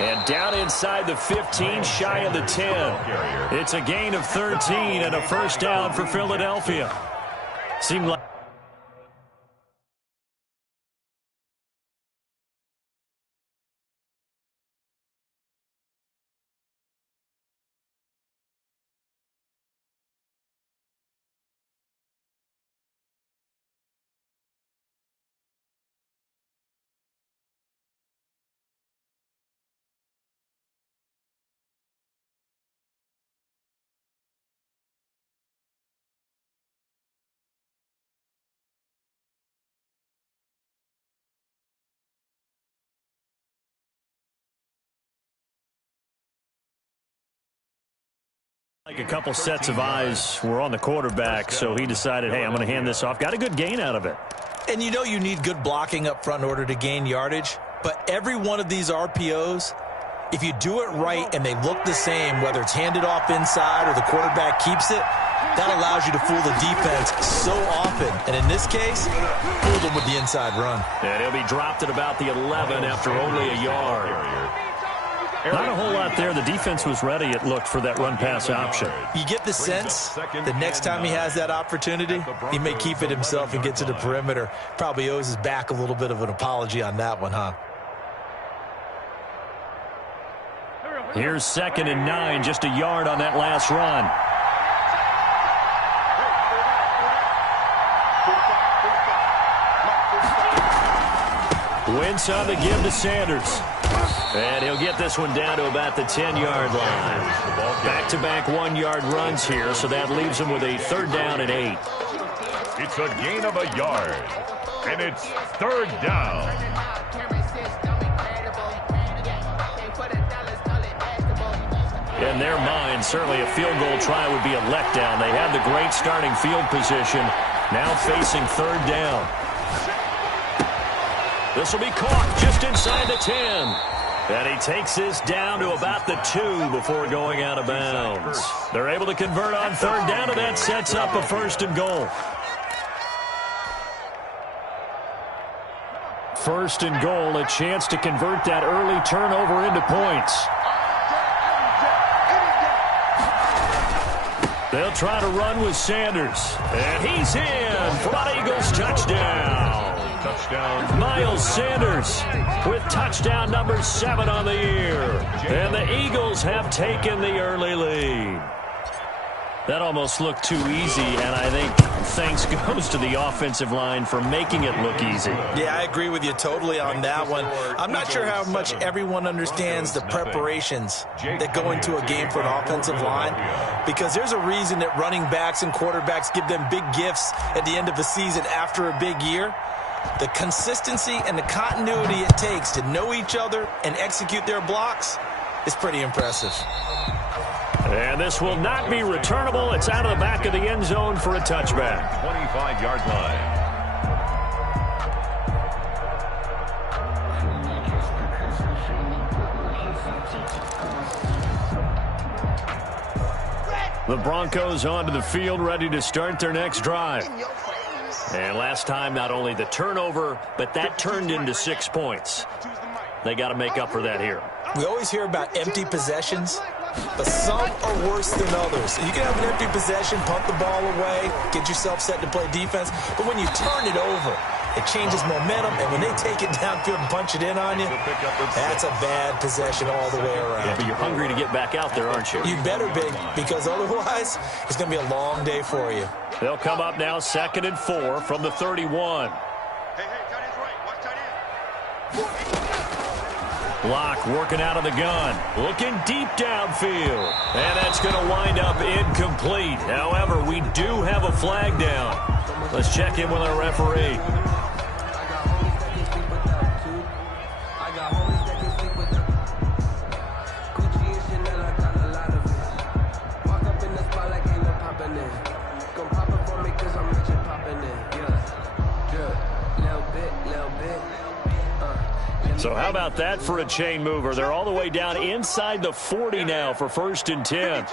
And down inside the 15, shy of the 10. It's a gain of 13 and a first down for Philadelphia. Seemed like a couple sets of eyes were on the quarterback, so he decided, hey, I'm going to hand this off. Got a good gain out of it. And you know you need good blocking up front in order to gain yardage, but every one of these RPOs, if you do it right and they look the same, whether it's handed off inside or the quarterback keeps it, that allows you to fool the defense so often. And in this case, fooled them with the inside run. And he'll be dropped at about the 11 after only a yard. Not a whole lot there. The defense was ready, it looked, for that run-pass option. You get the sense the next time he has that opportunity, he may keep it himself and get to the perimeter. Probably owes his back a little bit of an apology on that one, huh? Here's 2nd and 9, just a yard on that last run. Wentz on the give to Sanders. And he'll get this one down to about the 10-yard line. Back-to-back 1-yard runs here, so that leaves him with a 3rd down and 8. It's a gain of a yard, and it's 3rd down. In their mind, certainly a field goal try would be a letdown. They had the great starting field position, now facing 3rd down. This will be caught just inside the 10. And he takes this down to about the 2 before going out of bounds. They're able to convert on 3rd down, and that sets up a 1st and goal. 1st and goal, a chance to convert that early turnover into points. They'll try to run with Sanders. And he's in for an Eagles touchdown. Miles Sanders with touchdown number 7 on the year. And the Eagles have taken the early lead. That almost looked too easy, and I think thanks goes to the offensive line for making it look easy. Yeah, I agree with you totally on that one. I'm not sure how much everyone understands the preparations that go into a game for an offensive line, because there's a reason that running backs and quarterbacks give them big gifts at the end of the season after a big year. The consistency and the continuity it takes to know each other and execute their blocks is pretty impressive. And this will not be returnable. It's out of the back of the end zone for a touchback. 25-yard line. The Broncos onto the field, ready to start their next drive. And last time, not only the turnover, but that turned into 6 points. They got to make up for that here. We always hear about empty possessions, but some are worse than others. You can have an empty possession, punt the ball away, get yourself set to play defense, but when you turn it over, it changes momentum, and when they take it downfield and punch it in on you, that's a bad possession all the way around. Yeah, but you're hungry to get back out there, aren't you? You better be, because otherwise, it's going to be a long day for you. They'll come up now 2nd and 4 from the 31. Block working out of the gun. Looking deep downfield. And that's going to wind up incomplete. However, we do have a flag down. Let's check in with our referee. So how about that for a chain mover? They're all the way down inside the 40 now for 1st and 10.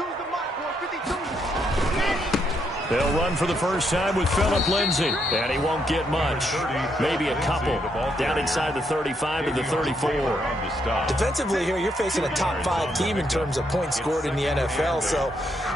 They'll run for the first time with Phillip Lindsay, and he won't get much. Maybe a couple down inside the 35 to the 34. Defensively here, you're facing a top 5 team in terms of points scored in the NFL, so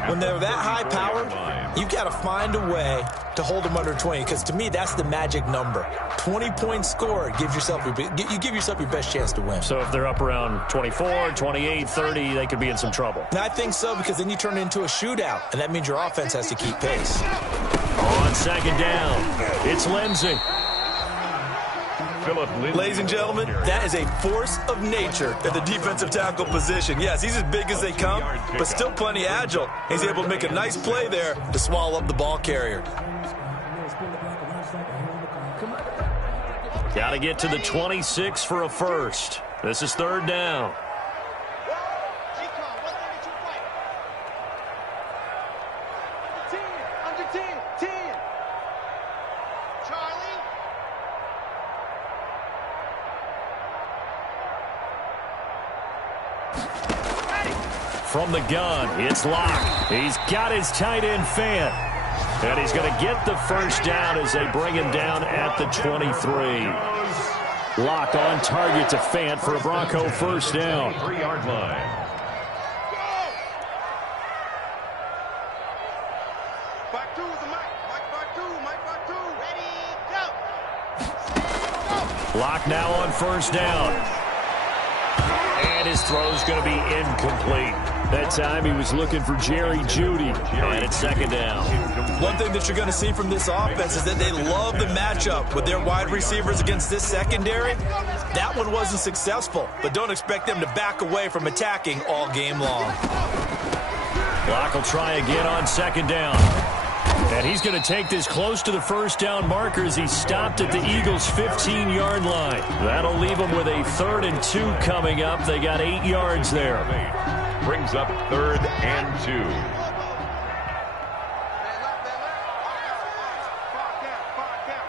when they're that high-powered, you've got to find a way to hold them under 20, because to me, that's the magic number. 20 points scored gives yourself you give yourself your best chance to win. So if they're up around 24, 28, 30, they could be in some trouble. And I think so, because then you turn it into a shootout, and that means your offense has to keep pace. On second down, it's Lindsay. Ladies and gentlemen, that is a force of nature at the defensive tackle position. Yes, he's as big as they come, but still plenty agile. He's able to make a nice play there to swallow up the ball carrier. Got to get to the 26 for a first. This is third down. From the gun, it's Locke. He's got his tight end Fant. And he's going to get the first down as they bring him down at the 23. Locke on target to Fant for a Bronco first down. 3-yard line. Back two, the back two. Ready, go. Locke now on first down. And his throw's going to be incomplete. That time he was looking for Jerry Jeudy. And it's second down. One thing that you're going to see from this offense is that they love the matchup with their wide receivers against this secondary. That one wasn't successful, but don't expect them to back away from attacking all game long. Locke will try again on second down. And he's going to take this close to the first down marker as he stopped at the Eagles' 15-yard line. That'll leave them with a 3rd and 2 coming up. They got 8 yards there. Brings up 3rd and 2.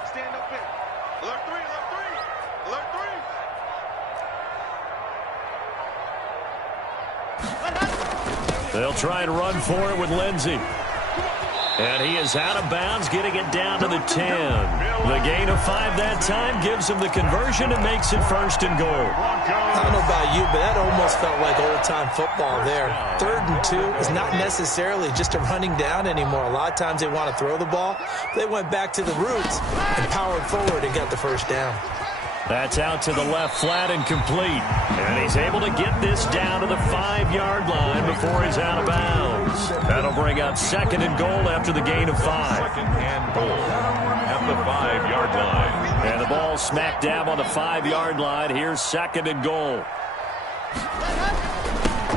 Stand up in. Alert three. They'll try and run for it with Lindsay. And he is out of bounds, getting it down to the 10. The gain of 5 that time gives him the conversion and makes it 1st and goal. I don't know about you, but that almost felt like old-time football there. 3rd and 2 is not necessarily just a running down anymore. A lot of times they want to throw the ball. They went back to the roots and powered forward and got the first down. That's out to the left flat and complete. And he's able to get this down to the 5-yard line before he's out of bounds. That'll bring up 2nd and goal after the gain of 5. 2nd and goal at the 5-yard line. And the ball smack dab on the 5-yard line. Here's 2nd and goal.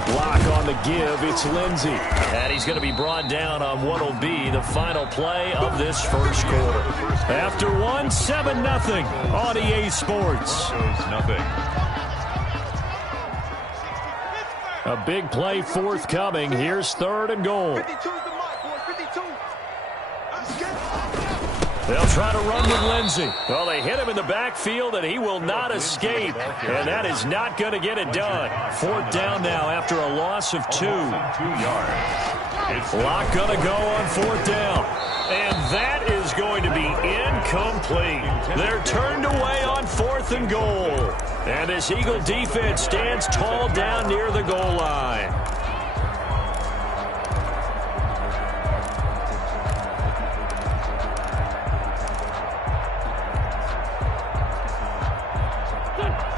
Block on the give, it's Lindsay. And he's going to be brought down on what will be the final play of this first quarter. After 7-0 on EA Sports. Nothing. A big play forthcoming. Here's 3rd and goal. 52's the mark, boys. 52. They'll try to run with Lindsay. Well, they hit him in the backfield, and he will not escape. And that is not going to get it done. 4th down now after a loss of 2. 2 yards. Locke going to go on 4th down. And that is going to be incomplete. They're turned away on 4th and goal. And this Eagle defense stands tall down near the goal line.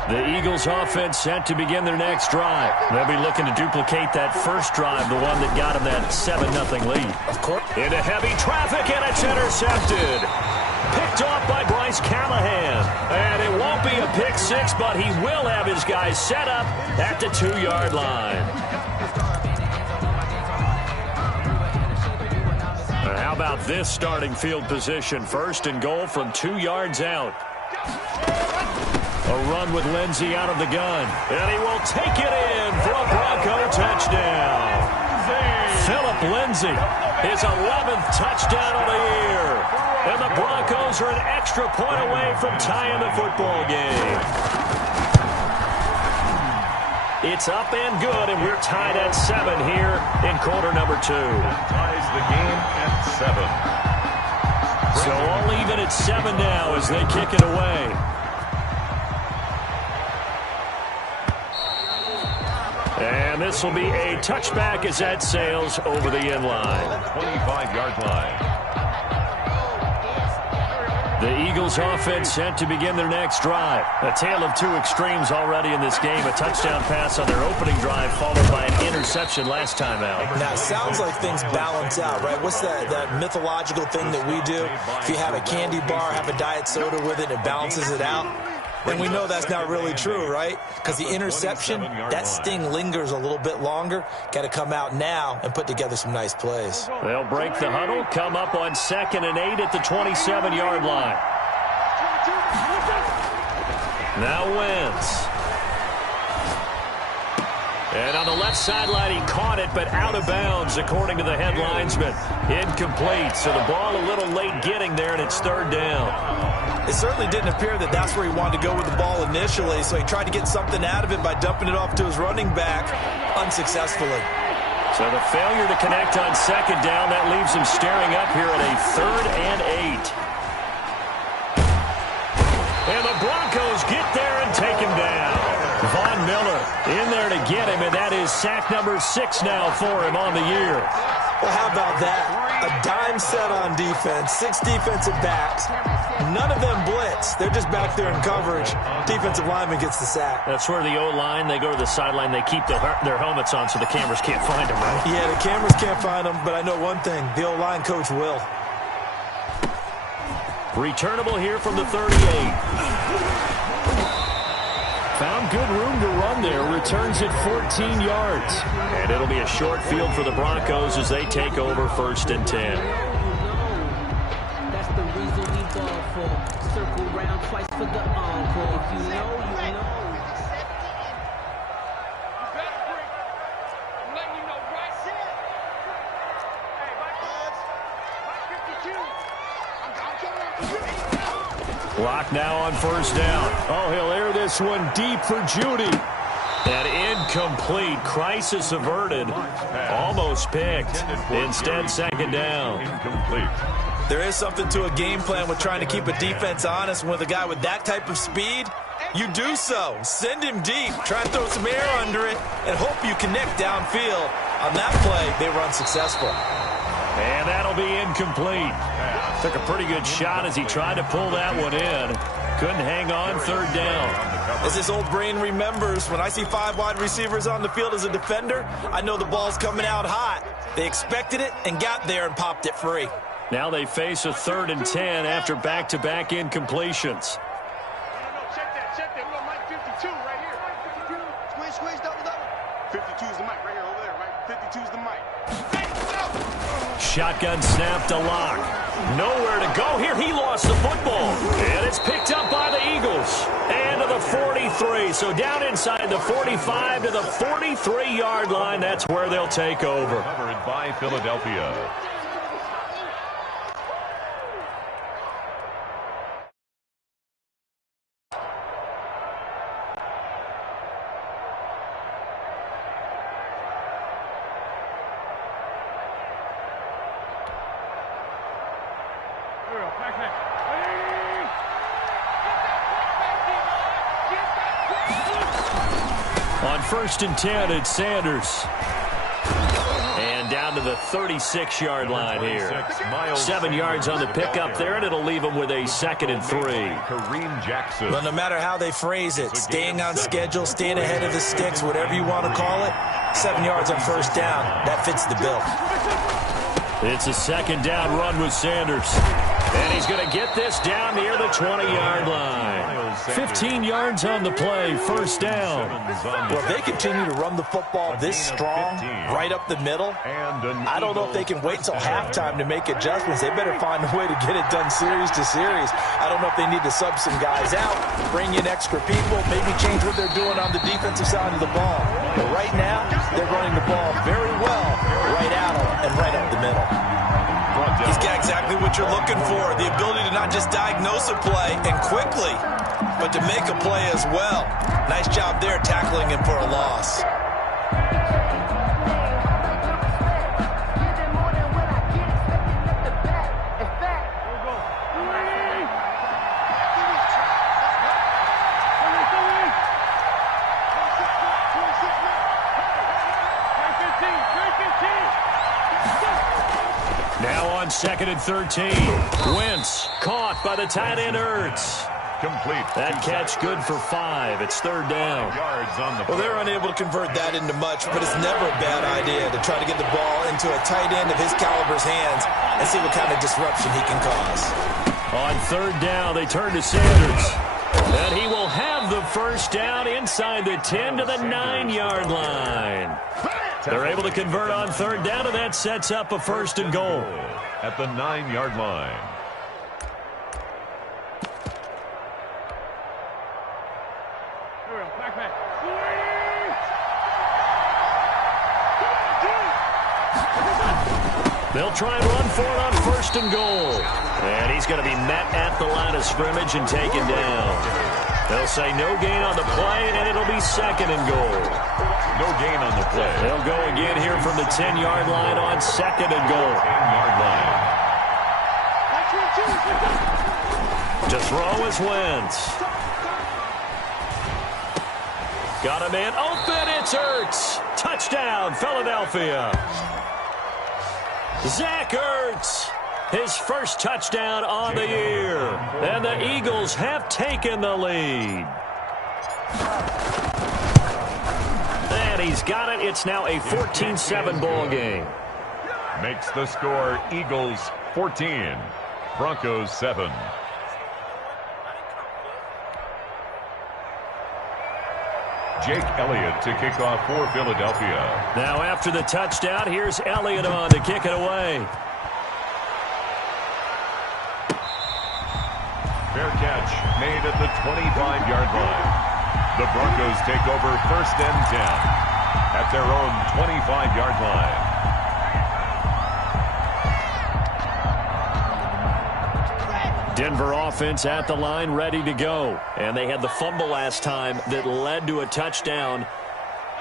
The Eagles offense set to begin their next drive. They'll be looking to duplicate that first drive, the one that got them that 7-0 lead. Of course. Into heavy traffic, and it's intercepted. Picked off by Bryce Callahan. And it won't be a pick 6, but he will have his guys set up at the 2-yard line. How about this starting field position? 1st and goal from 2 yards out. A run with Lindsay out of the gun. And he will take it in for a Bronco touchdown. Phillip Lindsay, his 11th touchdown of the year. And the Broncos are an extra point away from tying the football game. It's up and good, and we're tied at 7 here in quarter number 2. Ties the game at 7. So all even at 7 now as they kick it away. And this will be a touchback as that sails over the end line. 25-yard line. The Eagles offense set to begin their next drive. A tale of two extremes already in this game. A touchdown pass on their opening drive followed by an interception last time out. Now, it sounds like things balance out, right? What's that mythological thing that we do? If you have a candy bar, have a diet soda with it, it balances it out. And we know that's not really true, right? Because the interception, that sting lingers a little bit longer. Got to come out now and put together some nice plays. They'll break the huddle, come up on 2nd and 8 at the 27-yard line. Now Wentz. And on the left sideline, he caught it, but out of bounds, according to the head linesman. Incomplete, so the ball a little late getting there, and it's 3rd down. It certainly didn't appear that that's where he wanted to go with the ball initially, so he tried to get something out of it by dumping it off to his running back unsuccessfully. So the failure to connect on 2nd down, that leaves him staring up here at a 3rd and 8. And the Broncos get there and take him down. Von Miller in there to get him, and that is sack number 6 now for him on the year. Well, how about that? A dime set on defense, 6 defensive backs. None of them blitz. They're just back there in coverage. Defensive lineman gets the sack. That's where the O-line, they go to the sideline, they keep their helmets on so the cameras can't find them, right? Yeah, the cameras can't find them, but I know one thing. The O-line coach will. Returnable here from the 38. Found good room to run there. Returns it 14 yards. And it'll be a short field for the Broncos as they take over 1st and 10. That's the reason we ball for. Circle round twice for the encore. If you know, you know. Clock now on 1st down. Oh, he'll air this one deep for Judy. And incomplete. Crisis averted. Almost picked. Instead, 2nd down. Incomplete. There is something to a game plan with trying to keep a defense honest. With a guy with that type of speed, you do so. Send him deep. Try and throw some air under it and hope you connect downfield. On that play, they were unsuccessful. And that'll be incomplete. Took a pretty good shot as he tried to pull that one in. Couldn't hang on 3rd down. As his old brain remembers, when I see 5 wide receivers on the field as a defender, I know the ball's coming out hot. They expected it and got there and popped it free. Now they face a 3rd and 10 after back-to-back incompletions. Check that. We got Mike 52 right here. 52. Squeeze, double. 52 is the mic right here over there, right? 52 is the mic. Shotgun snap to Lock. Nowhere to go here. He lost the football. And it's picked up by the Eagles. And to the 43. So down inside the 45 to the 43-yard line. That's where they'll take over. Covered by Philadelphia. On 1st and 10, it's Sanders. And down to the 36-yard line here. 7 yards on the pickup there, and it'll leave them with a 2nd and 3. Kareem Jackson. But no matter how they phrase it, staying on schedule, staying ahead of the sticks, whatever you want to call it, 7 yards on 1st down, that fits the bill. It's a 2nd down run with Sanders. And he's going to get this down near the 20-yard line. 15 yards on the play, 1st down. Well, if they continue to run the football this strong, right up the middle, I don't know if they can wait till halftime to make adjustments. They better find a way to get it done series to series. I don't know if they need to sub some guys out, bring in extra people, maybe change what they're doing on the defensive side of the ball. But right now, they're running the ball very well right out and right up the middle. He's got exactly exactly what you're looking for. The ability to not just diagnose a play and quickly, but to make a play as well. Nice job there tackling him for a loss. Now on 2nd and 13. Wentz caught by the tight end Ertz. Complete. That catch good for 5. It's 3rd down. Yards on the Well, they're unable to convert that into much, but it's never a bad idea to try to get the ball into a tight end of his caliber's hands and see what kind of disruption he can cause. On 3rd down, they turn to Sanders. And he will have the first down inside the 10 to the 9-yard line. They're able to convert on 3rd down, and that sets up a 1st and goal. At the 9-yard line. They'll try and run for it on 1st and goal. And he's going to be met at the line of scrimmage and taken down. They'll say no gain on the play, and it'll be 2nd and goal. No gain on the play. They'll go again here from the 10-yard line on 2nd and goal. 10-yard line. To throw is Wentz. Got a man open. It's Ertz. Touchdown, Philadelphia. Zach Ertz, his first touchdown on the year. And the Eagles have taken the lead. And he's got it. It's now a 14-7 ball game. Makes the score Eagles 14, Broncos 7. Jake Elliott to kick off for Philadelphia. Now after the touchdown, here's Elliott on to kick it away. Fair catch made at the 25-yard line. The Broncos take over 1st and 10 at their own 25-yard line. Denver offense at the line, ready to go. And they had the fumble last time that led to a touchdown.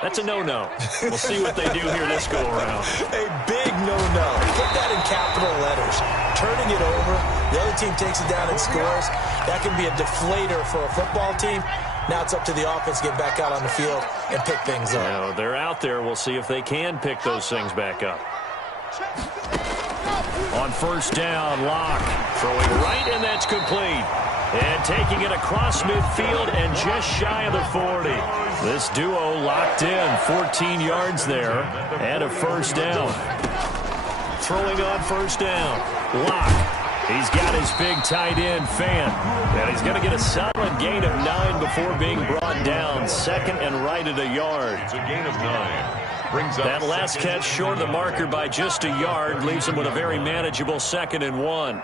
That's a no-no. We'll see what they do here this go-around. A big no-no. Put that in capital letters. Turning it over, the other team takes it down and scores. That can be a deflator for a football team. Now it's up to the offense to get back out on the field and pick things up. Now, they're out there. We'll see if they can pick those things back up. On 1st down, Locke throwing right, and that's complete. And taking it across midfield and just shy of the 40. This duo locked in, 14 yards there, and a 1st down. Throwing on 1st down, Locke. He's got his big tight end, Fan. And he's going to get a solid gain of 9 before being brought down. 2nd and right at a yard. It's a gain of 9. That last catch short of the marker by just a yard leaves him with a very manageable 2nd and 1.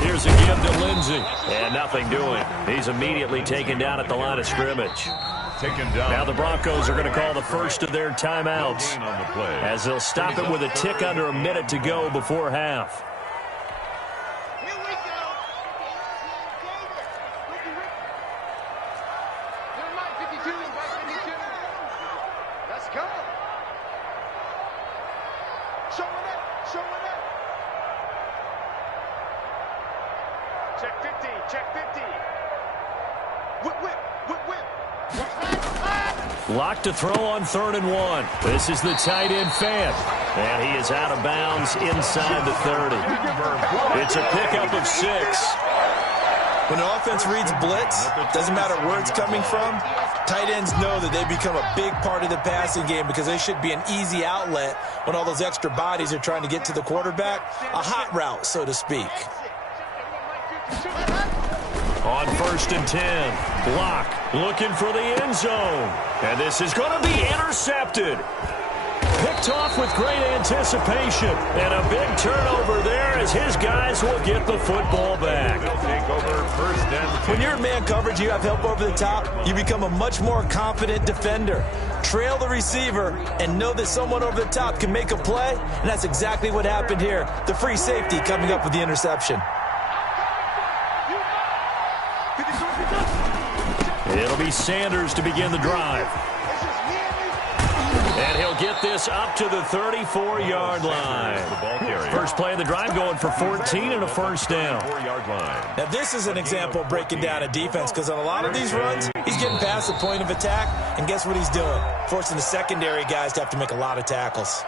Here's a give to Lindsey. And nothing doing. He's immediately taken down at the line of scrimmage. Taken down. Now the Broncos are going to call the first of their timeouts as they'll stop it with a tick under a minute to go before half. Check 50, check 50. Whip. Locked to throw on 3rd and 1. This is the tight end, Fan. And he is out of bounds inside the 30. It's a pickup of 6. When an offense reads blitz, doesn't matter where it's coming from, tight ends know that they become a big part of the passing game because they should be an easy outlet when all those extra bodies are trying to get to the quarterback. A hot route, so to speak. On 1st and 10, Locke looking for the end zone. And this is going to be intercepted. Picked off with great anticipation. And a big turnover there as his guys will get the football back. Take over first and 10. When you're in man coverage, you have help over the top, you become a much more confident defender. Trail the receiver and know that someone over the top can make a play, and that's exactly what happened here. The free safety coming up with the interception. It'll be Sanders to begin the drive. And he'll get this up to the 34-yard line. First play of the drive going for 14 and a first down. Now, this is an example of breaking down a defense because on a lot of these runs, he's getting past the point of attack, and guess what he's doing? Forcing the secondary guys to have to make a lot of tackles.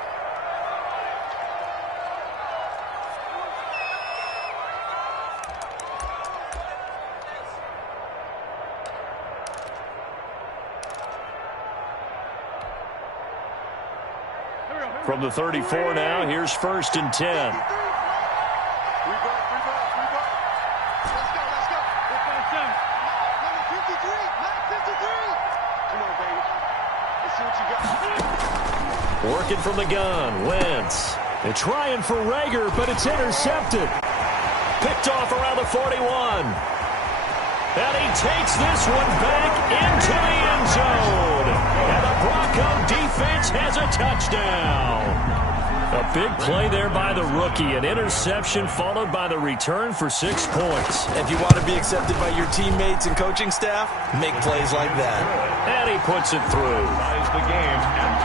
From the 34 now, here's first and 10. Let's go. Number 53. Come on, baby. Let's see what you got. Working from the gun, Wentz. They're trying for Rager, but it's intercepted. Picked off around the 41. And he takes this one back into the end zone. And the Bronco defense has a touchdown. A big play there by the rookie. An interception followed by the return for 6 points. If you want to be accepted by your teammates and coaching staff, make plays like that. And he puts it through. Ties the game at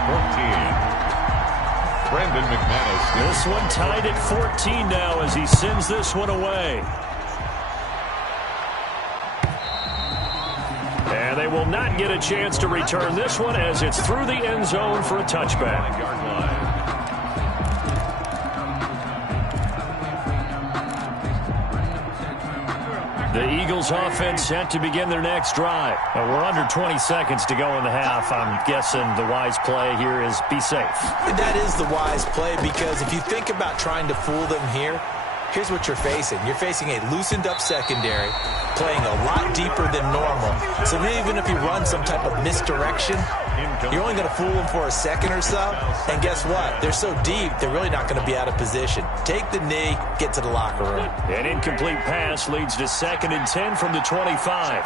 14. Brendan McManus. This one tied at 14 now as he sends this one away. And they will not get a chance to return this one as it's through the end zone for a touchback. The Eagles offense set to begin their next drive. We're under 20 seconds to go in the half. I'm guessing the wise play here is be safe. That is the wise play because if you think about trying to fool them here, here's what you're facing. You're facing a loosened up secondary, playing a lot deeper than normal. So even if you run some type of misdirection, you're only going to fool them for a second or so. And guess what? They're so deep, they're really not going to be out of position. Take the knee, get to the locker room. An incomplete pass leads to 2nd and 10 from the 25.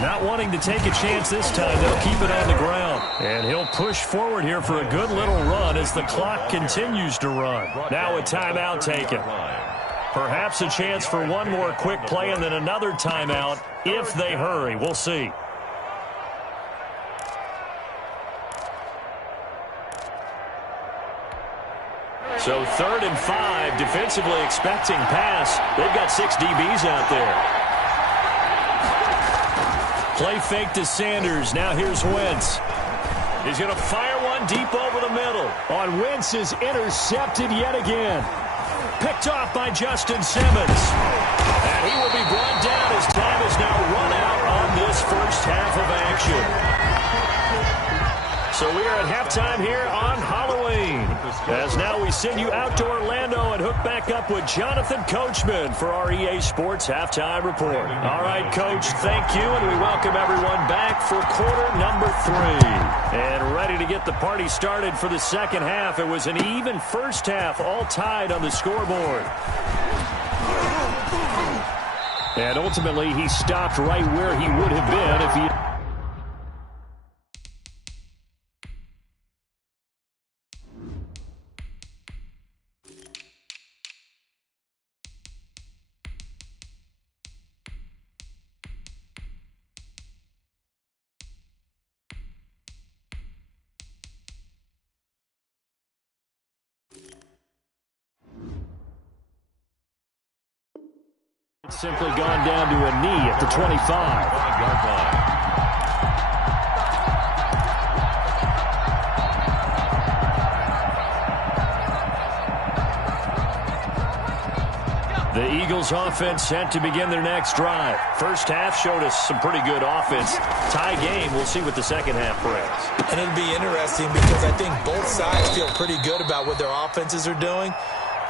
Not wanting to take a chance this time, they'll keep it on the ground. And he'll push forward here for a good little run as the clock continues to run. Now a timeout taken. Perhaps a chance for one more quick play and then another timeout if they hurry. We'll see. So 3rd and 5, defensively expecting pass. They've got 6 DBs out there. Play fake to Sanders. Now here's Wentz. He's going to fire one deep over the middle. On Wentz is intercepted yet again. Picked off by Justin Simmons. And he will be brought down as time is now run out on this first half of action. So we are at halftime here on Halloween. As now we send you out to Orlando and hook back up with Jonathan Coachman for our EA Sports Halftime Report. All right, Coach, thank you, and we welcome everyone back for quarter number 3. And ready to get the party started for the second half. It was an even first half, all tied on the scoreboard. And ultimately, he stopped right where he would have been if he... It's simply gone down to a knee at the 25-yard line. The Eagles offense set to begin their next drive. First half showed us some pretty good offense. Tie game. We'll see what the second half brings. And it'll be interesting because I think both sides feel pretty good about what their offenses are doing.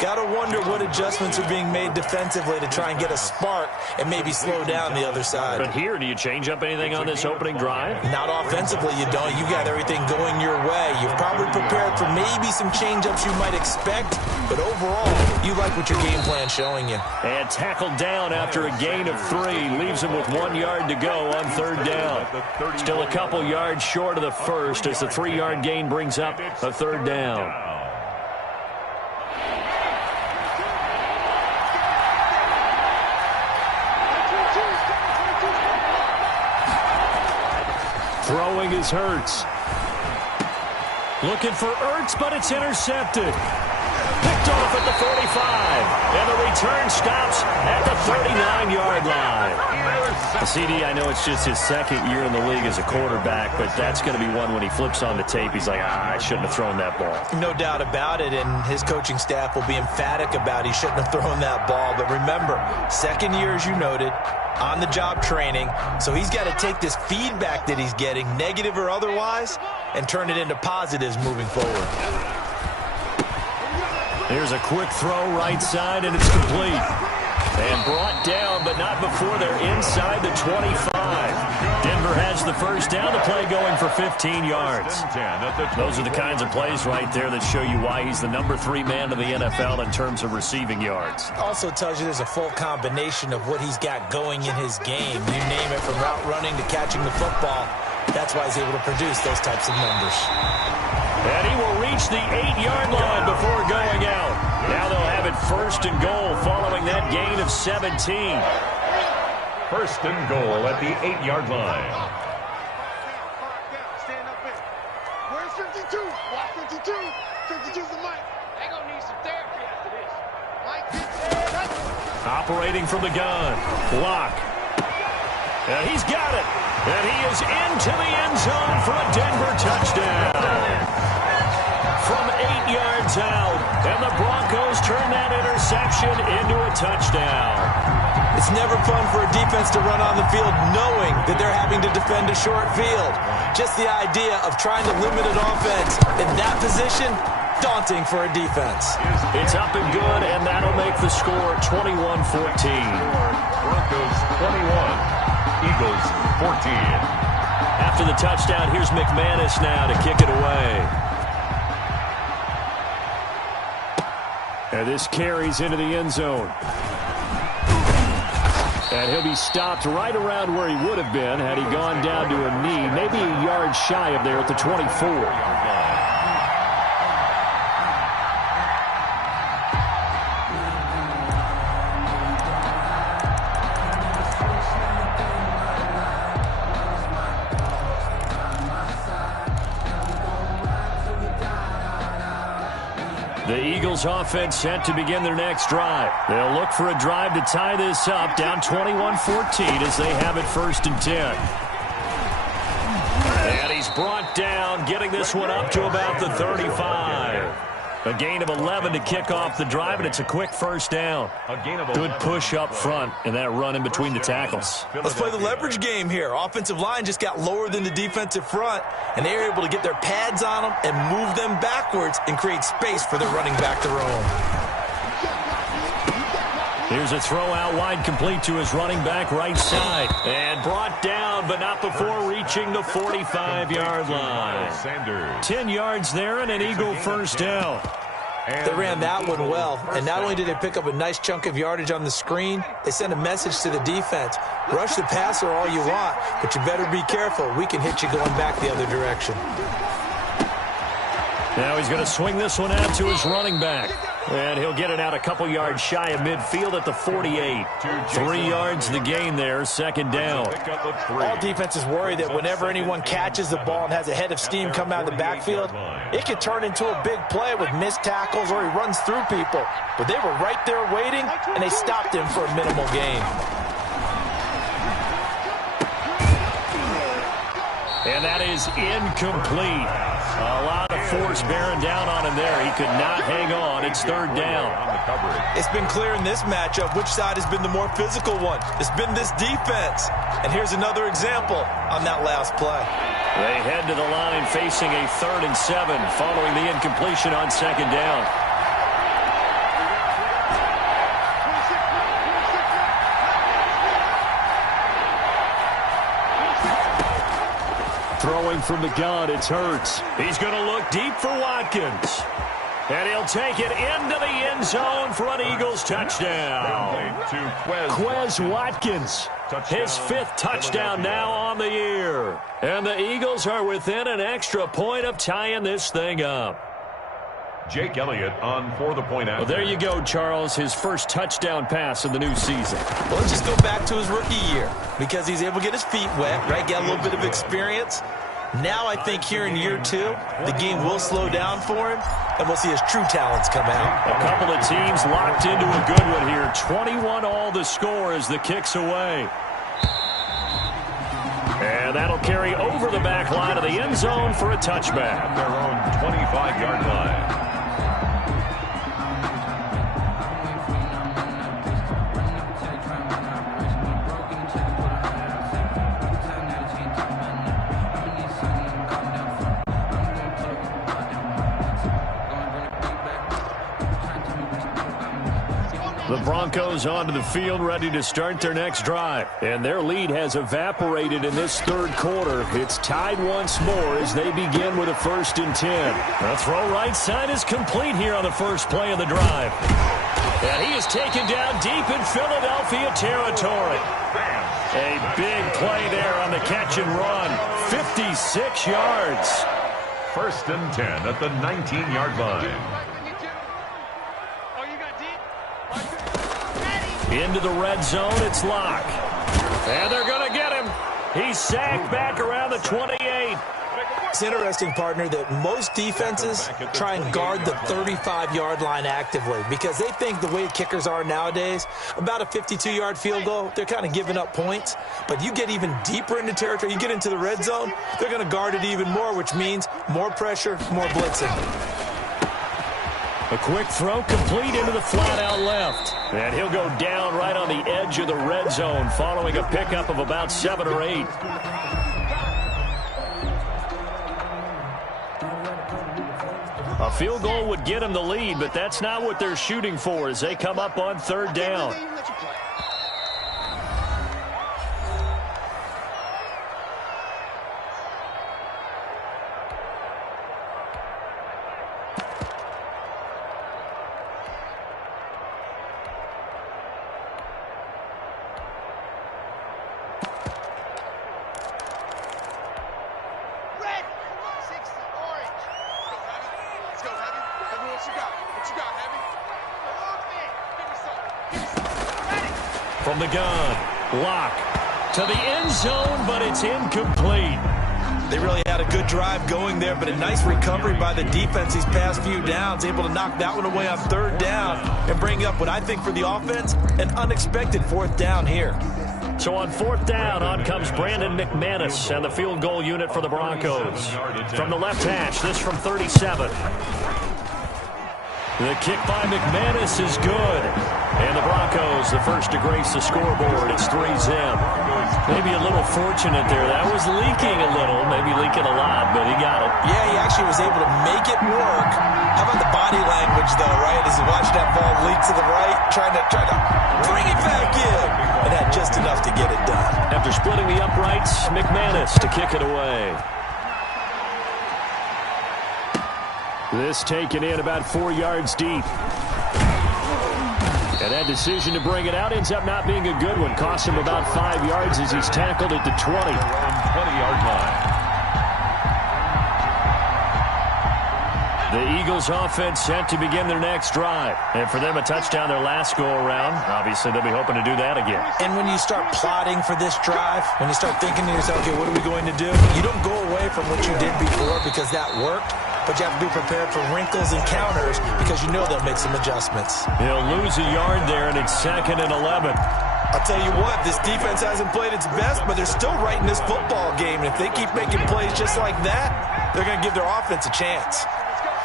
Got to wonder what adjustments are being made defensively to try and get a spark and maybe slow down the other side. But here, do you change up anything on this opening drive? Not offensively, you don't. You got everything going your way. You've probably prepared for maybe some change-ups you might expect, but overall, you like what your game plan's showing you. And tackled down after a gain of 3. Leaves him with 1 yard to go on third down. Still a couple yards short of the first as the 3-yard gain brings up a third down. Throwing is Hurts. Looking for Ertz, but it's intercepted. Picked off at the 45. And the return stops at the 39-yard line. CD, I know it's just his second year in the league as a quarterback, but that's going to be one when he flips on the tape. He's like, I shouldn't have thrown that ball. No doubt about it, and his coaching staff will be emphatic about he shouldn't have thrown that ball. But remember, second year, as you noted, on-the-job training, so he's got to take this feedback that he's getting, negative or otherwise, and turn it into positives moving forward. Here's a quick throw right side, and it's complete. And brought down, but not before they're inside the 25. Denver has the first down. The play going for 15 yards. Those are the kinds of plays right there that show you why he's the number 3 man in the NFL in terms of receiving yards. Also tells you there's a full combination of what he's got going in his game. You name it, from route running to catching the football. That's why he's able to produce those types of numbers. And he will reach the 8-yard line before going out. Now they'll have it first and goal following that gain of 17. First and goal at the 8-yard line. Stand up in. Where's 52? Watch 52. 52's the mic. They're going to need some therapy after this. Mike, operating from the gun. Block. And he's got it. And he is into the end zone for a Denver touchdown. From 8 yards out. And the Broncos turn that interception into a touchdown. It's never fun for a defense to run on the field knowing that they're having to defend a short field. Just the idea of trying to limit an offense in that position, daunting for a defense. It's up and good, and that'll make the score 21-14. Broncos 21, Eagles 14. After the touchdown, here's McManus now to kick it away. And this carries into the end zone. And he'll be stopped right around where he would have been had he gone down to a knee, maybe a yard shy of there at the 24. The Eagles offense set to begin their next drive. They'll look for a drive to tie this up, down 21-14 as they have it first and 10. And he's brought down, getting this one up to about the 35. A gain of 11 to kick off the drive, and it's a quick first down. Good push up front and that run in between the tackles. Let's play the leverage game here. Offensive line just got lower than the defensive front, and they were able to get their pads on them and move them backwards and create space for their running back to roam. Here's a throw out wide, complete to his running back right side. And brought down, but not before reaching the 45-yard line. 10 yards there and an Eagle first down. They ran that one well, and not only did they pick up a nice chunk of yardage on the screen, they sent a message to the defense. Rush the passer all you want, but you better be careful. We can hit you going back the other direction. Now he's going to swing this one out to his running back. And he'll get it out a couple yards shy of midfield at the 48. 3 yards the gain there, second down. All defenses worry that whenever anyone catches the ball and has a head of steam come out of the backfield, it could turn into a big play with missed tackles or he runs through people. But they were right there waiting, and they stopped him for a minimal gain. And that is incomplete. A lot of force bearing down on him there. He could not hang on. It's third down. It's been clear in this matchup which side has been the more physical one. It's been this defense. And here's another example on that last play. They head to the line facing a 3rd and 7 following the incompletion on second down. Throwing from the gun, it's Hurts. He's going to look deep for Watkins. And he'll take it into the end zone for an Eagles touchdown. Quez Watkins, his 5th touchdown now on the year. And the Eagles are within an extra point of tying this thing up. Jake Elliott on for the point after. Well, there you go, Charles. His first touchdown pass in the new season. Well, let's just go back to his rookie year because he's able to get his feet wet, right? Get a little bit of experience. Now I think here in year 2, the game will slow down for him, and we'll see his true talents come out. A couple of teams locked into a good one here. 21-all the score as the kick's away. And that'll carry over the back line of the end zone for a touchback. Their own 25-yard line. The Broncos onto the field, ready to start their next drive. And their lead has evaporated in this 3rd quarter. It's tied once more as they begin with a 1st and 10. The throw right side is complete here on the first play of the drive. And he is taken down deep in Philadelphia territory. A big play there on the catch and run. 56 yards. 1st and 10 at the 19-yard line. Into the red zone, it's Locke. And they're going to get him. He's sacked back around the 28. It's interesting, partner, that most defenses try and guard the 35-yard line actively because they think the way kickers are nowadays, about a 52-yard field goal, they're kind of giving up points. But you get even deeper into territory, you get into the red zone, they're going to guard it even more, which means more pressure, more blitzing. A quick throw complete into the flat out left. And he'll go down right on the edge of the red zone following a pickup of about 7 or 8. A field goal would get them the lead, but that's not what they're shooting for as they come up on 3rd down. From the gun, Locke to the end zone, but it's incomplete. They really had a good drive going there, but a nice recovery by the defense these past few downs, able to knock that one away on 3rd down and bring up what I think for the offense, an unexpected 4th down here. So on 4th down, on comes Brandon McManus and the field goal unit for the Broncos. From the left hash, this from 37. The kick by McManus is good. And the Broncos, the first to grace the scoreboard. It's 3-zip. Maybe a little fortunate there. That was leaking a little, maybe leaking a lot, but he got it. Yeah, he actually was able to make it work. How about the body language, though, right? As he watched that ball leak to the right, trying to bring it back in. And had just enough to get it done. After splitting the uprights, McManus to kick it away. This taken in about 4 yards deep. And that decision to bring it out ends up not being a good one. Cost him about 5 yards as he's tackled at the 20. 20-yard line. The Eagles offense set to begin their next drive. And for them, a touchdown their last go-around. Obviously, they'll be hoping to do that again. And when you start plotting for this drive, when you start thinking to yourself, okay, what are we going to do? You don't go away from what you did before because that worked. But you have to be prepared for wrinkles and counters because you know they'll make some adjustments. He'll lose a yard there, and it's 2nd and 11. I'll tell you what, this defense hasn't played its best, but they're still right in this football game. And if they keep making plays just like that, they're going to give their offense a chance.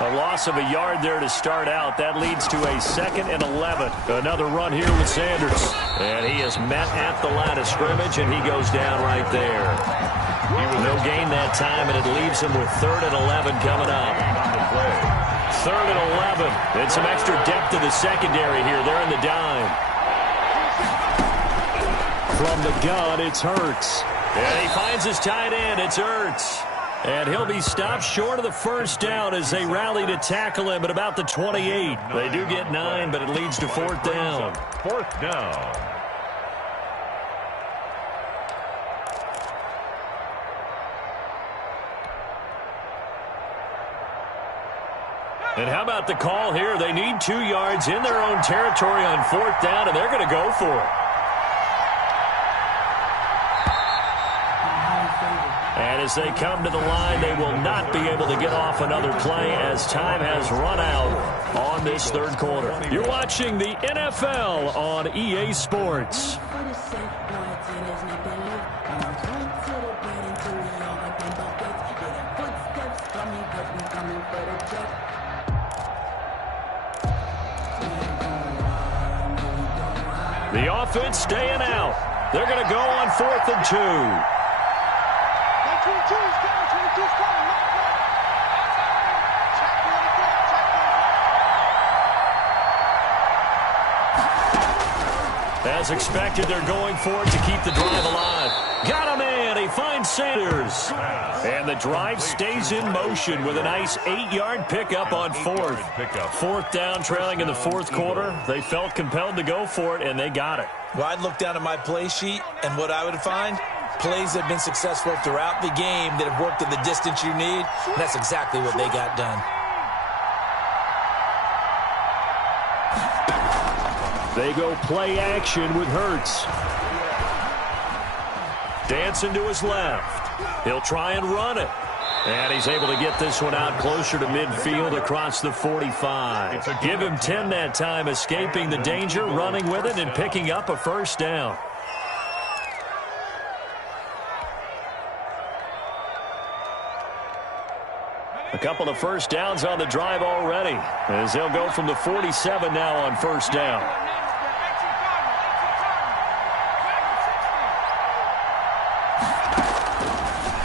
A loss of a yard there to start out. That leads to a 2nd and 11. Another run here with Sanders. And he is met at the line of scrimmage, and he goes down right there. No gain that time, and it leaves him with 3rd and 11 coming up. 3rd and 11. And some extra depth to the secondary here. They're in the dime. From the gun, it's Hurts. And he finds his tight end. It's Hurts. And he'll be stopped short of the first down as they rally to tackle him at about the 28. They do get 9, but it leads to fourth down. Fourth down. And how about the call here? They need 2 yards in their own territory on fourth down, and they're going to go for it. And as they come to the line, they will not be able to get off another play as time has run out on this third quarter. You're watching the NFL on EA Sports. The offense staying out. They're going to go on 4th and 2. As expected, they're going for it to keep the drive alive. Got him in. He finds Sanders. And the drive stays in motion with a nice 8-yard pickup on 4th. Fourth down, trailing in the fourth quarter. They felt compelled to go for it, and they got it. Well, I'd look down at my play sheet, and what I would find, plays that have been successful throughout the game that have worked at the distance you need, and that's exactly what they got done. They go play action with Hurts. Dancing to his left. He'll try and run it. And he's able to get this one out closer to midfield across the 45. Give him 10 that time, escaping the danger, running with it, and picking up a first down. A couple of first downs on the drive already, as they'll go from the 47 now on first down.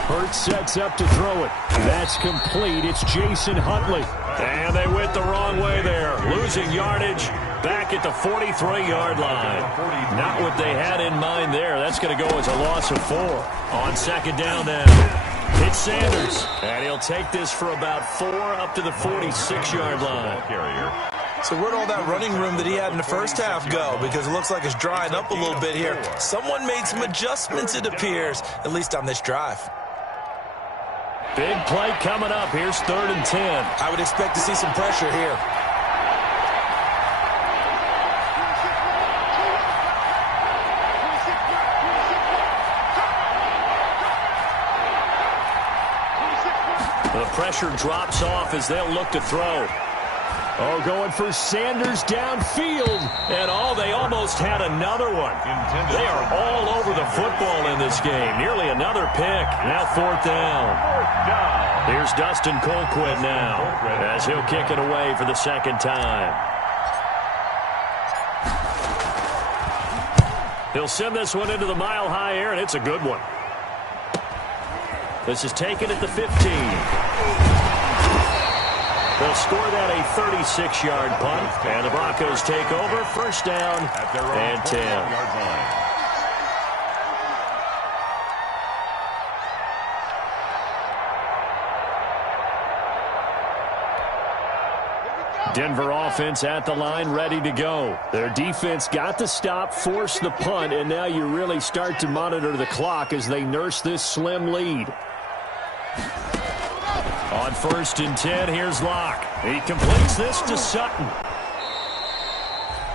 Hurts sets up to throw it. That's complete. It's Jason Huntley. And they went the wrong way there. Losing yardage back at the 43-yard line. Not what they had in mind there. That's going to go as a loss of 4. On second down now. It's Sanders. And he'll take this for about 4 up to the 46-yard line. So where'd all that running room that he had in the first half go? Because it looks like it's drying up a little bit here. Someone made some adjustments, it appears, at least on this drive. Big play coming up. Here's 3rd and 10. I would expect to see some pressure here. The pressure drops off as they'll look to throw. Oh, going for Sanders downfield. And they almost had another one. They are all over the football in this game. Nearly another pick. Now 4th down. Here's Dustin Colquitt now, as he'll kick it away for the second time. He'll send this one into the mile-high air, and it's a good one. This is taken at the 15. They'll score that a 36-yard punt, and the Broncos take over. First down and 10. Denver offense at the line, ready to go. Their defense got the stop, forced the punt, and now you really start to monitor the clock as they nurse this slim lead. On 1st and 10, here's Locke. He completes this to Sutton.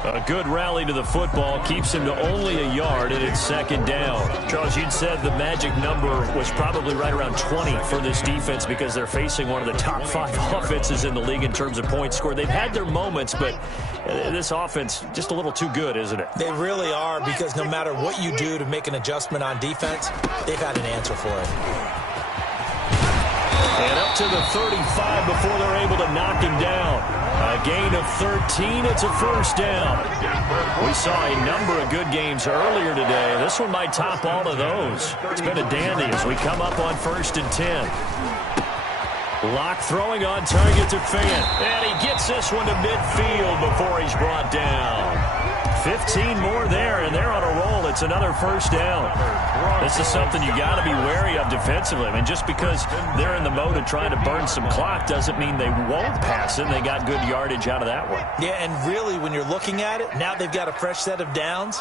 A good rally to the football keeps him to only a yard, and it's second down. Charles, you'd said the magic number was probably right around 20 for this defense because they're facing one of the top 5 offenses in the league in terms of points scored. They've had their moments, but this offense just a little too good, isn't it? They really are, because no matter what you do to make an adjustment on defense, they've had an answer for it. And up to the 35 before they're able to knock him down. A gain of 13. It's a first down. We saw a number of good games earlier today. This one might top all of those. It's been a dandy as we come up on 1st and 10. Locke throwing on target to Fant. And he gets this one to midfield before he's brought down. 15 more there, and they're on a roll. It's another first down. This is something you got to be wary of defensively. I mean, just because they're in the mode of trying to burn some clock doesn't mean they won't pass it. They got good yardage out of that one. Yeah, and really, when you're looking at it, now they've got a fresh set of downs.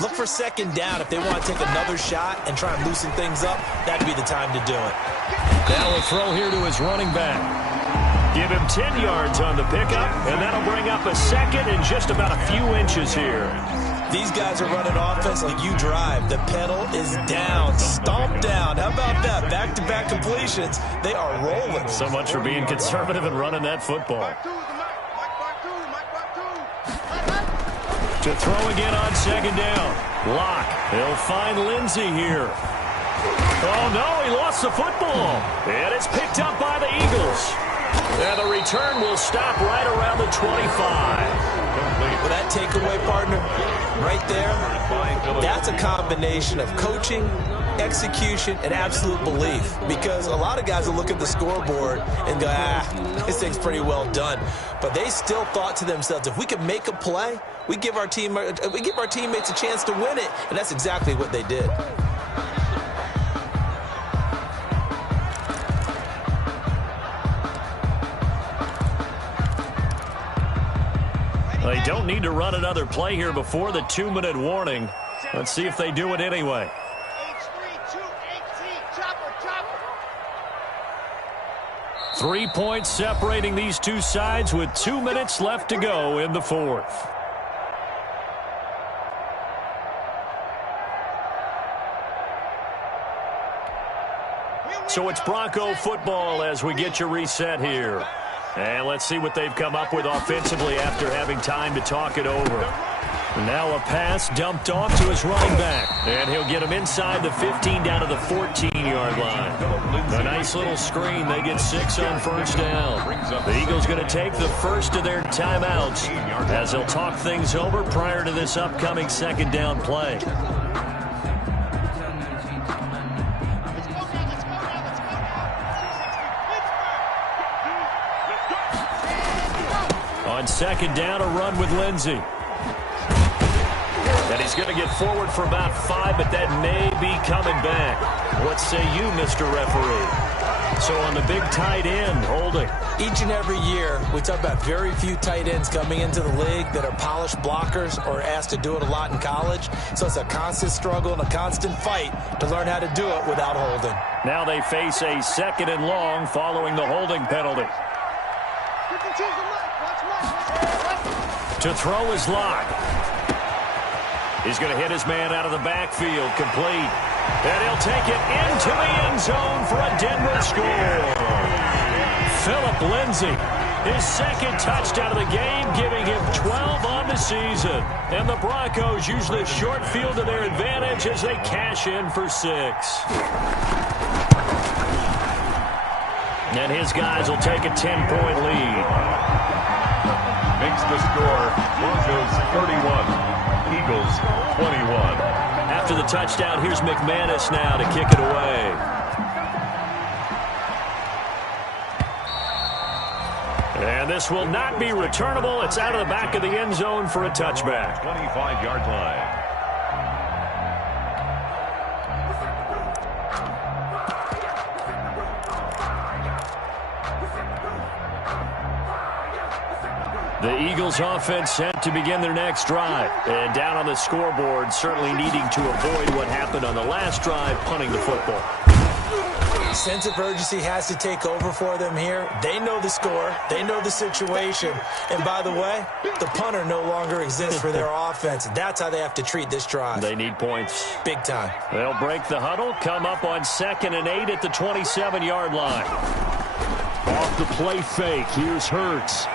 Look for second down. If they want to take another shot and try and loosen things up, that'd be the time to do it. Now a throw here to his running back. Give him 10 yards on the pickup, and that'll bring up a second and just about a few inches here. These guys are running offense like you drive. The pedal is down, stomped down. How about that? Back-to-back completions. They are rolling. So much for being conservative and running that football. To throw again on second down. Lock. He'll find Lindsey here. Oh, no, he lost the football. And it's picked up by the Eagles. And the return will stop right around the 25. Well, that takeaway, partner, right there, that's a combination of coaching, execution, and absolute belief. Because a lot of guys will look at the scoreboard and go, this thing's pretty well done. But they still thought to themselves, if we can make a play, we give our teammates a chance to win it. And that's exactly what they did. They don't need to run another play here before the 2-minute warning. Let's see if they do it anyway. 3 points separating these two sides with 2 minutes left to go in the fourth. So it's Bronco football as we get you reset here. And let's see what they've come up with offensively after having time to talk it over. Now a pass dumped off to his running back. And he'll get him inside the 15 down to the 14-yard line. A nice little screen. They get 6 on first down. The Eagles going to take the first of their timeouts as they'll talk things over prior to this upcoming second down play. On second down, a run with Lindsey. And he's going to get forward for about 5, but that may be coming back. What say you, Mr. Referee? So on the big tight end, holding. Each and every year, we talk about very few tight ends coming into the league that are polished blockers or asked to do it a lot in college. So it's a constant struggle and a constant fight to learn how to do it without holding. Now they face a second and long following the holding penalty. To throw is Lock. He's going to hit his man out of the backfield, complete. And he'll take it into the end zone for a Denver score. Phillip Lindsay, his second touchdown of the game, giving him 12 on the season. And the Broncos use this short field to their advantage as they cash in for 6. And his guys will take a 10-point lead. Makes the score Broncos 31, Eagles 21. After the touchdown, here's McManus now to kick it away. And this will not be returnable. It's out of the back of the end zone for a touchback. 25-yard line. The Eagles offense set to begin their next drive. And down on the scoreboard, certainly needing to avoid what happened on the last drive, punting the football. Sense of urgency has to take over for them here. They know the score. They know the situation. And by the way, the punter no longer exists for their offense. That's how they have to treat this drive. They need points. Big time. They'll break the huddle, come up on 2nd and 8 at the 27-yard line. Off the play fake, here's Hurts.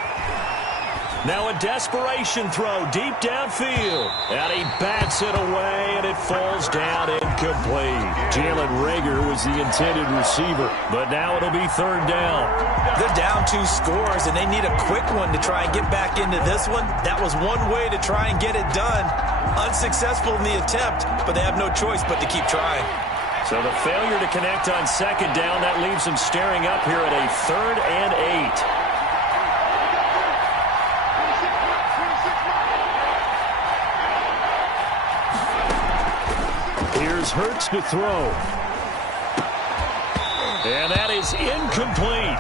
Now a desperation throw deep downfield. And he bats it away, and it falls down incomplete. Jalen Reagor was the intended receiver, but now it'll be 3rd down. They're down 2 scores, and they need a quick one to try and get back into this one. That was one way to try and get it done. Unsuccessful in the attempt, but they have no choice but to keep trying. So the failure to connect on 2nd down, that leaves them staring up here at a 3rd and 8. Here's Hurts to throw. And that is incomplete.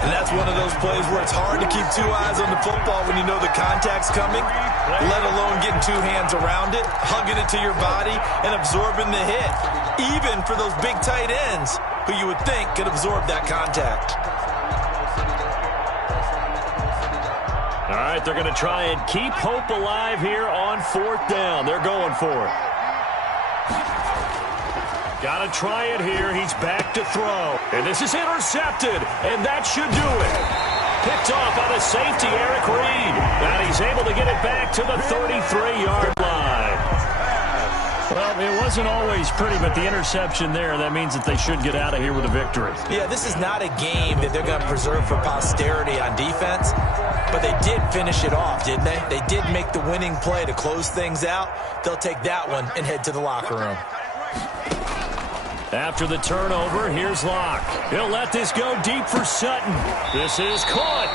And that's one of those plays where it's hard to keep two eyes on the football when you know the contact's coming, let alone getting two hands around it, hugging it to your body, and absorbing the hit. Even for those big tight ends who you would think could absorb that contact. All right, they're going to try and keep hope alive here on 4th down. They're going for it. Got to try it here. He's back to throw. And this is intercepted. And that should do it. Picked off by the safety, Eric Reed. And he's able to get it back to the 33-yard line. Well, it wasn't always pretty, but the interception there, that means that they should get out of here with a victory. Yeah, this is not a game that they're going to preserve for posterity on defense, but they did finish it off, didn't they? They did make the winning play to close things out. They'll take that one and head to the locker room. After the turnover, here's Locke. He'll let this go deep for Sutton. This is caught.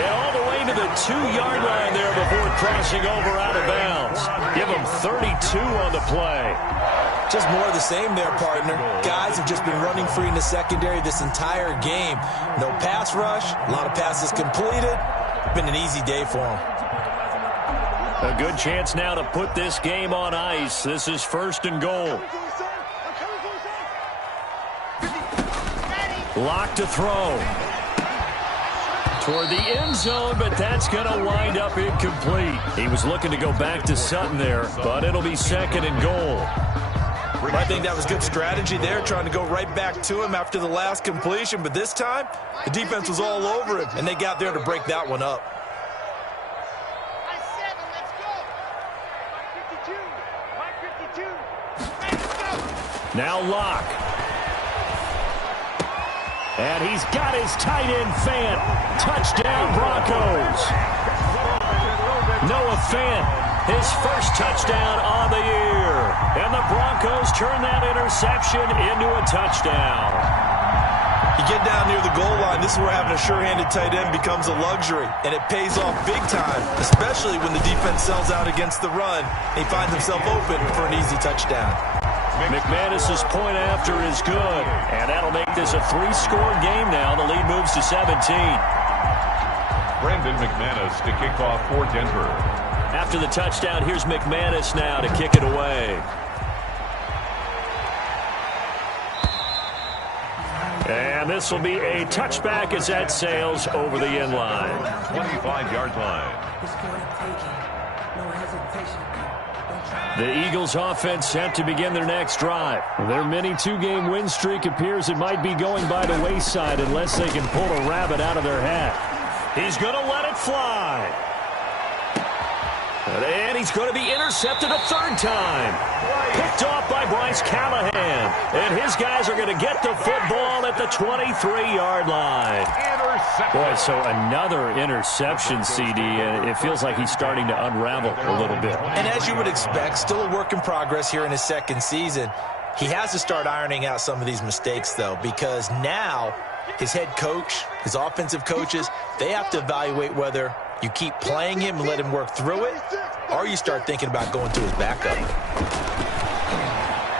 And all the way to the 2-yard line there before crossing over out of bounds. Give him 32 on the play. Just more of the same there, partner. Guys have just been running free in the secondary this entire game. No pass rush, a lot of passes completed. Been an easy day for them. A good chance now to put this game on ice. This is 1st and goal. Locke to throw. Toward the end zone, but that's going to wind up incomplete. He was looking to go back to Sutton there, but it'll be 2nd and goal. I think that was good strategy there, trying to go right back to him after the last completion, but this time, the defense was all over him, and they got there to break that one up. Now Locke. And he's got his tight end Fant. Touchdown Broncos. Noah Fant, his first touchdown on the year. And the Broncos turn that interception into a touchdown. You get down near the goal line, this is where having a sure-handed tight end becomes a luxury. And it pays off big time, especially when the defense sells out against the run. He finds himself open for an easy touchdown. McManus's point after is good, and that'll make this a 3-score game now. The lead moves to 17. Brandon McManus to kick off for Denver. After the touchdown, here's McManus now to kick it away. And this will be a touchback as that sails over the end line. 25-yard line. The Eagles offense set to begin their next drive. Their mini 2-game win streak appears it might be going by the wayside unless they can pull a rabbit out of their hat. He's going to let it fly. And he's going to be intercepted a 3rd time. Picked off by Bryce Callahan. And his guys are going to get the football at the 23-yard line. Boy, so another interception, CD. It feels like he's starting to unravel a little bit. And as you would expect, still a work in progress here in his 2nd season. He has to start ironing out some of these mistakes, though, because now his head coach, his offensive coaches, they have to evaluate whether you keep playing him and let him work through it, or you start thinking about going to his backup.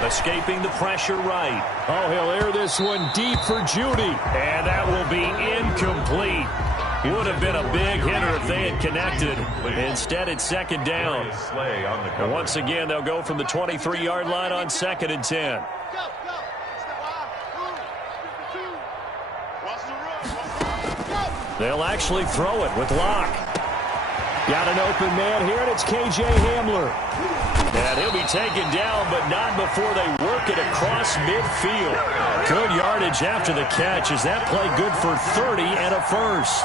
Escaping the pressure right. Oh, he'll air this one deep for Judy. And that will be incomplete. Would have been a big hitter if they had connected. Instead, it's 2nd down. And once again, they'll go from the 23-yard line on 2nd and 10. They'll actually throw it with Locke. Got an open man here, and it's K.J. Hamler. And he'll be taken down, but not before they work it across midfield. Good yardage after the catch. Is that play good for 30 and a 1st?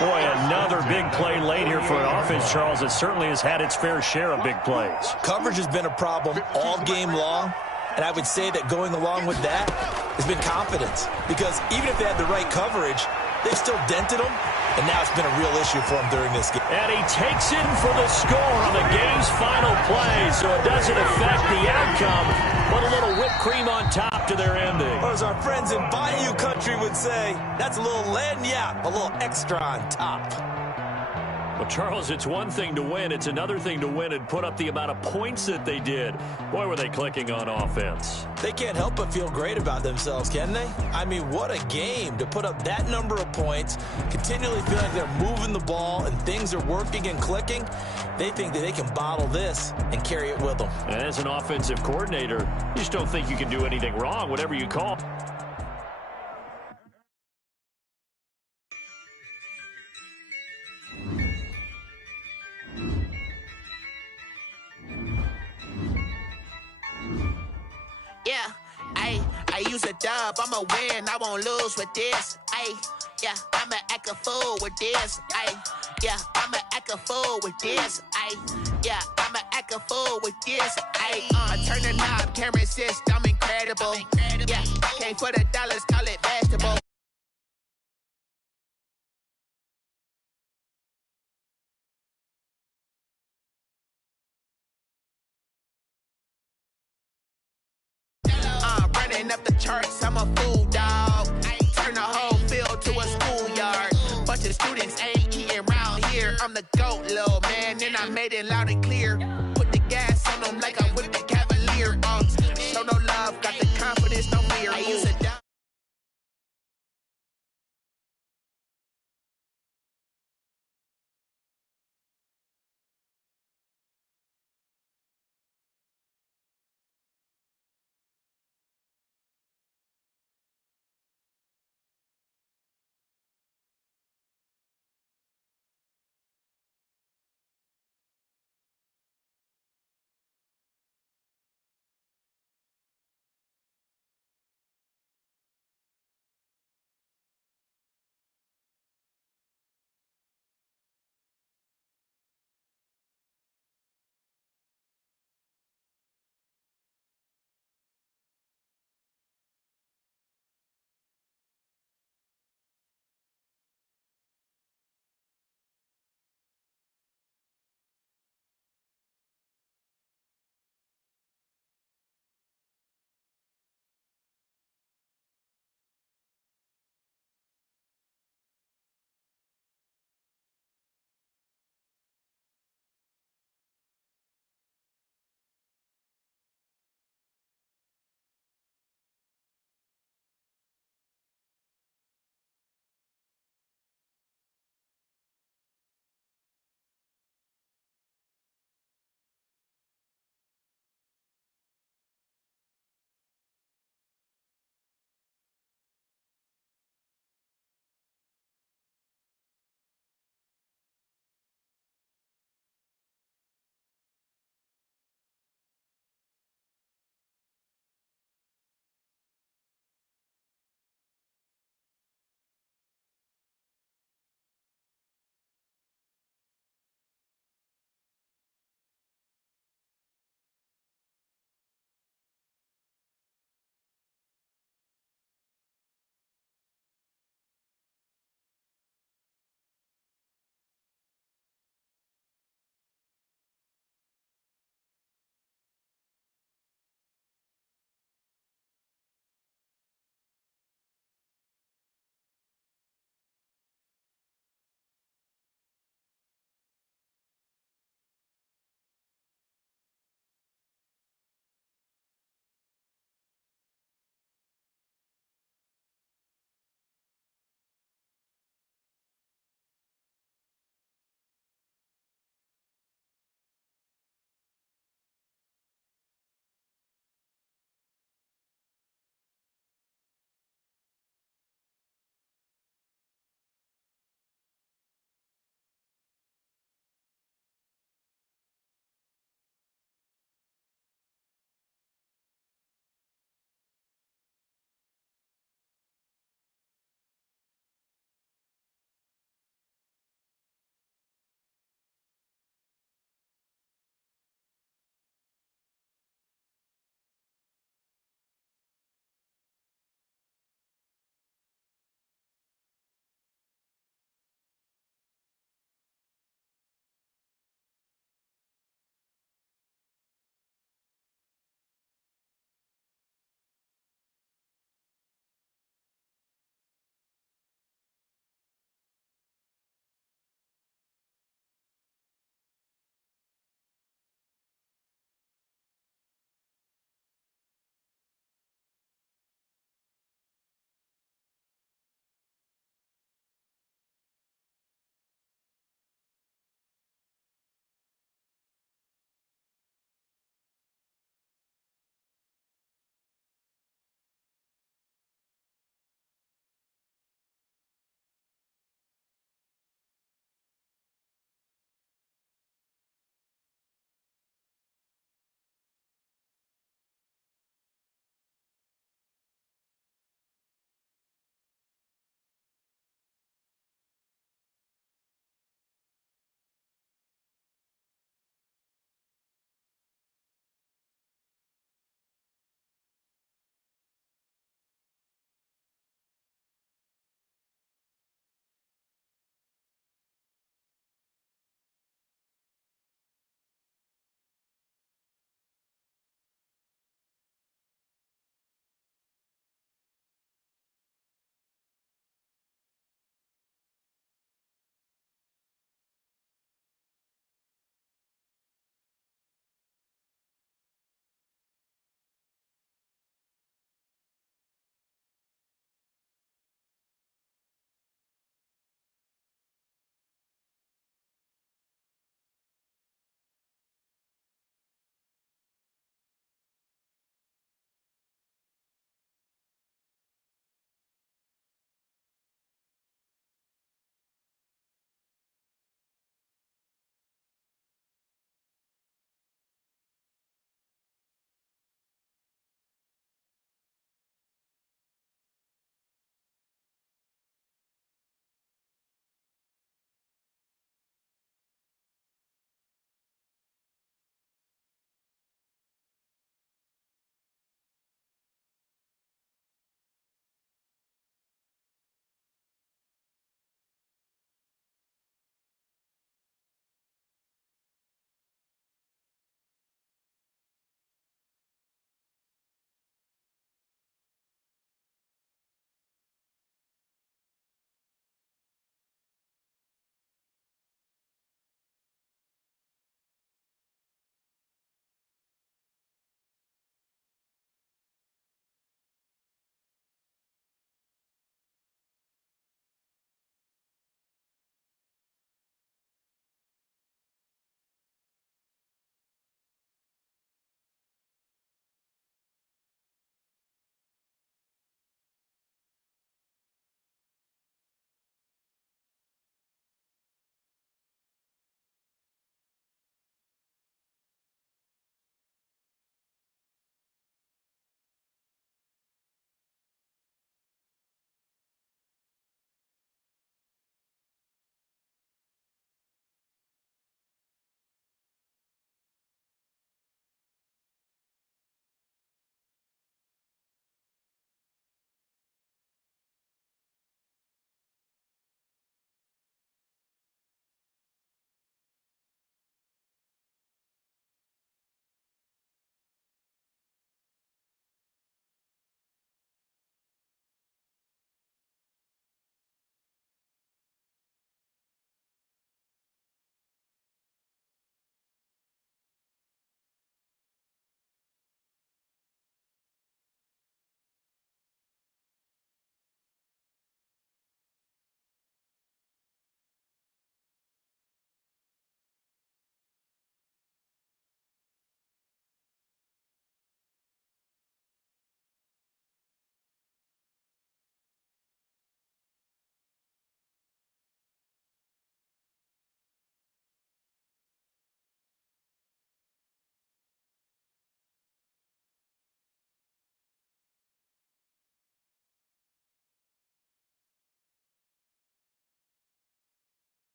Boy, another big play late here for an offense, Charles, that certainly has had its fair share of big plays. Coverage has been a problem all game long, and I would say that going along with that has been confidence. Because even if they had the right coverage, they still dented them, and now it's been a real issue for him during this game. And he takes in for the score on the game's final play, so it doesn't affect the outcome, but a little whipped cream on top to their ending. Or as our friends in Bayou country would say, that's a little lagniappe, a little extra on top. Well, Charles, it's one thing to win. It's another thing to win and put up the amount of points that they did. Boy, were they clicking on offense. They can't help but feel great about themselves, can they? I mean, what a game to put up that number of points, continually feel like they're moving the ball and things are working and clicking. They think that they can bottle this and carry it with them. And as an offensive coordinator, you just don't think you can do anything wrong, whatever you call. Yeah, I use a dub, I'ma win, I won't lose with this. Yeah, I'ma act a fool with this. Yeah, I'ma act a fool with this. Yeah, I'ma act a fool with this. I turn the knob, camera assist, I'm incredible. Yeah, came for the dollars, call it vegetable. Running up the charts, I'm a fool, dog. Turn the whole field to a schoolyard. Bunch of students ain't eating round here. I'm the GOAT, little man, and I made it